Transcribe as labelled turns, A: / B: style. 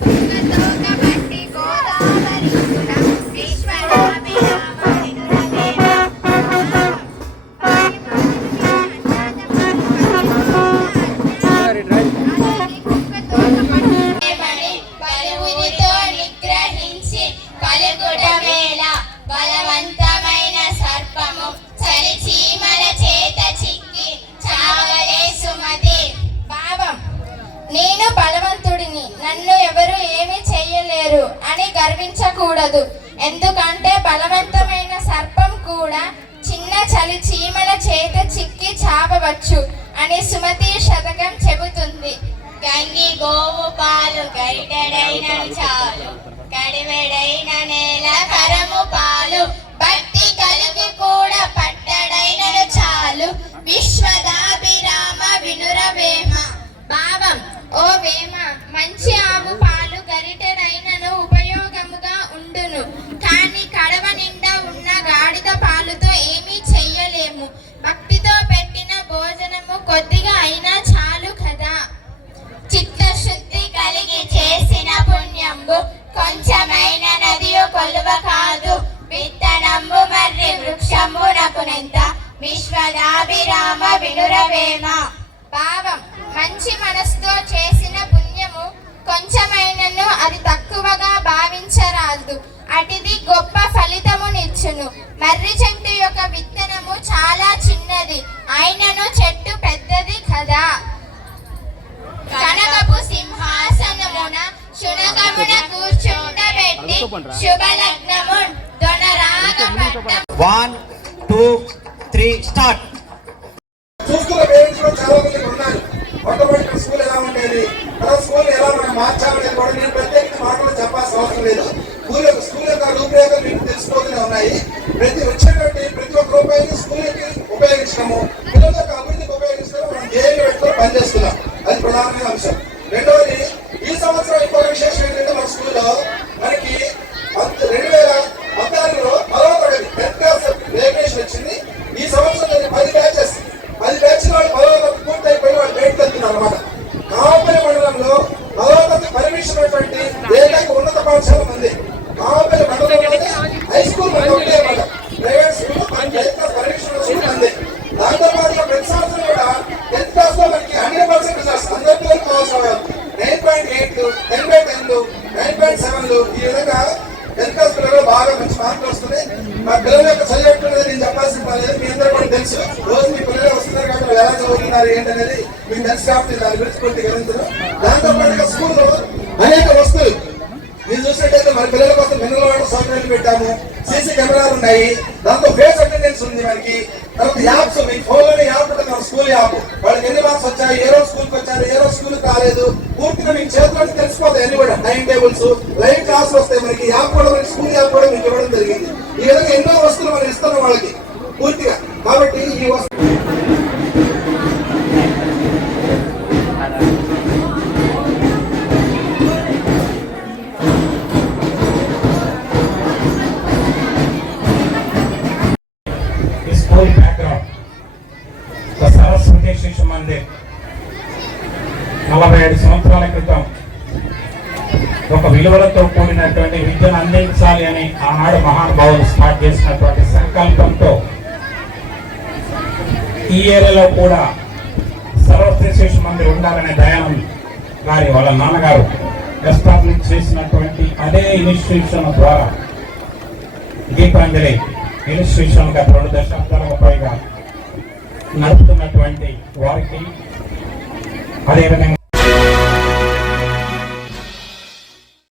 A: Thank you. గర్వించకూడదు. ఎందుకంటే బలవంతమైన సర్పం కూడా చిన్న చలి చీమల చేత చిక్కి చావవచ్చు అని సుమతి శతకం చెబుతుంది. గంగి గోవు పాలు గరిటెడైన చాలు. కడివెడైన నేల కరము పాలు. బట్ విశ్వదాభిరామ వినురవేమ. భావం మంచి మనసుతో చేసిన పుణ్యము కొంచెమైనను అది తక్కువగా భావించరాదు. అటిది గొప్ప ఫలితమునిచ్చును. మర్రి చెట్టు యొక్క విత్తనము చాలా చిన్నది. అయినను చెట్టు పెద్దది కదా. కనకపు సింహాసనమున శునకమున కూర్చుండబెట్టి శుభలగ్నము దొనరాగ
B: వన్ టూ త్రీ స్టార్ట్.
C: చూస్తున్న పేరెంట్స్ కూడా చాలా మంది ఉన్నారు మొట్టమొదటి స్కూల్ ఎలా ఉండేది? మన స్కూల్ ఎలా మనం మార్చాలనేది కూడా నేను ప్రత్యేకించి మాటలు చెప్పాల్సిన అవసరం లేదు. స్కూల్ యొక్క స్కూల్ యొక్క రూపురేఖలు మీకు తెలిసిపోతూనే ఉన్నాయి. ప్రతి వచ్చేటువంటి ప్రతి ఒక్క రూపాయిని స్కూల్కి ఉపయోగించడము పిల్లల యొక్క అభివృద్ధికి ఉపయోగించడం మనం ఏ వ్యక్తులు పనిచేస్తున్నాం? అది ప్రధానమైన అంశం. హై స్కూల్ మనకి ఒకటే ప్రైవేట్ స్కూల్ మనకి ఎయిత్ పర్మిషన్ స్కూల్ దాంతో పాటు ప్రతి సంవత్సరం కూడా టెన్త్ క్లాస్లో మనకి హండ్రెడ్ పర్సెంట్ రిజల్ట్స్ అందరి పిల్లలకు కావాల్సిన nine point eight ten by ten nine point seven ఈ విధంగా టెన్త్ క్లాస్ పిల్లలు బాగా మంచి మార్కులు వస్తున్నాయి. మా పిల్లల యొక్క చదివి నేను చెప్పాల్సిన పని లేదు. మీ అందరూ కూడా తెలుసు. రోజు మీ పిల్లలు వస్తున్నారు కాబట్టి ఎలా చదువుతున్నారు ఏంటనేది. మీకు తెలుసు కాబట్టి దాని గురించి పూర్తి గమనించడం స్కూల్లో మన పిల్లల కోసం మినరల్ వాటర్ సౌకర్యాలు పెట్టాము. సీసీ కెమెరాలు ఉన్నాయి. దాంతో ఫేస్ అటెండెన్స్ ఉంది మనకి. తర్వాత యాప్స్ మీ ఫోన్లోనే యాప్ ఉంటుంది. మన స్కూల్ యాప్. వాళ్ళకి ఎన్ని మార్క్స్ వచ్చాయి? ఏ రోజు స్కూల్కి వచ్చారు? ఏ రోజు స్కూల్ కాలేదు పూర్తిగా మీకు చేతిలో తెలిసిపోతాయి అన్ని కూడా. టైం టేబుల్స్ లైవ్ క్లాసులు వస్తాయి మనకి. యాప్ కూడా మనకి స్కూల్ యాప్ కూడా మీకు ఇవ్వడం జరిగింది. ఈ విధంగా ఎన్నో వస్తువులు మనం ఇస్తున్నాం వాళ్ళకి. పూర్తిగా. కాబట్టి ఈ
D: వస్తువు The సరస్వతి మందిర్ నలభై ఐదు సంవత్సరాల క్రితం ఒక విలువలతో కూడినటువంటి విద్యను అందించాలి అని ఆనాడు మహానుభావులు స్టార్ట్ చేసినటువంటి సంకల్పంతో ఈ ఏరియాలో కూడా సరస్వతి మందిర్ ఉండాలనే దయానం గారి వాళ్ళ నాన్నగారు ఎస్టాబ్లిష్ చేసినటువంటి అదే ఇన్స్టిట్యూషన్ ద్వారా గీతాంజలి ఇన్స్టిట్యూషన్ గత రెండు దశాబ్దాలకు పైగా నడుపుతున్నటువంటి వారికి అదేవిధంగా